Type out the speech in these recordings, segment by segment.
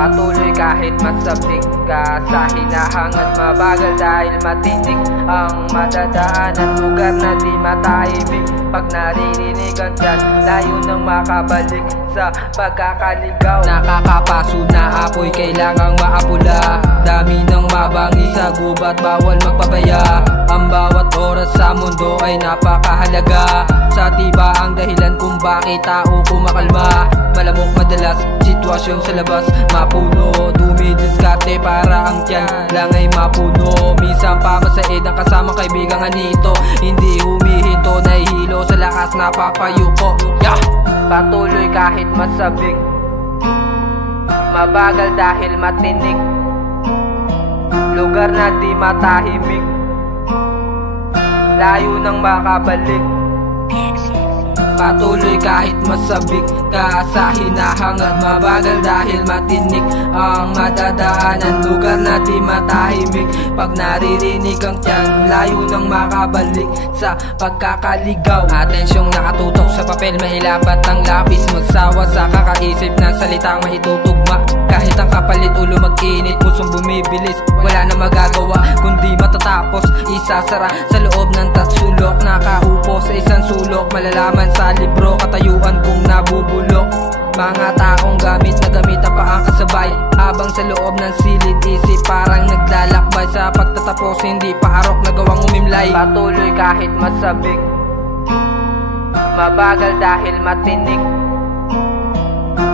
Patuloy kahit masabik ka sa hinahangan, mabagal dahil matinik ang madadaanan. Lugar na di matahimik, pag naririnig dyan, layo nang makabalik sa pagkakaligaw. Nakakapaso na apoy, kailangang maapula. Dami ng mabangi sa gubat, bawal magpabaya. Ang bawat oras sa mundo ay napakahalaga. Sa tiba ang dahilan kung bakit tao kumakalma. Malamok madalas, sitwasyon sa labas mapuno. Dumidiskarte para ang tiyan lang ay mapuno. Minsan pa masaid ang kasamang kaibigang anito. Hindi humihinto, nahihilo sa lakas napapayuko. Patuloy kahit masabik, mabagal dahil matinik. Lugar na di matahimik, layo nang makabalik. Patuloy kahit masabik ka sa hinahangan, mabagal dahil matinik ang madadaanan. Lugar na di matahimik, pag naririnig ang tiyan, layo nang makabalik sa pagkakaligaw. Atensyong nakatutok sa papel, mahilapat ang lapis. Magsawa sa kakaisip ng salitang maitutugma. Kahit ang kapalit ulo mag-init, pusong bumibilis. Wala na magagawa kundi matatapos, isasara sa loob ng tatsulok. Nakaupo sa isang sulok, malalaman sa libro, katayuan kong nabubulok. Mga taong gamit na gamitan pa ang kasabay, habang sa loob ng silid isip parang naglalakbay. Sa pagtatapos hindi pa arok nagawang umimlay. Patuloy kahit masabik, mabagal dahil matinik.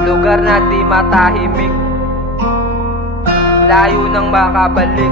Lugar na di matahimik, layo nang makabalik.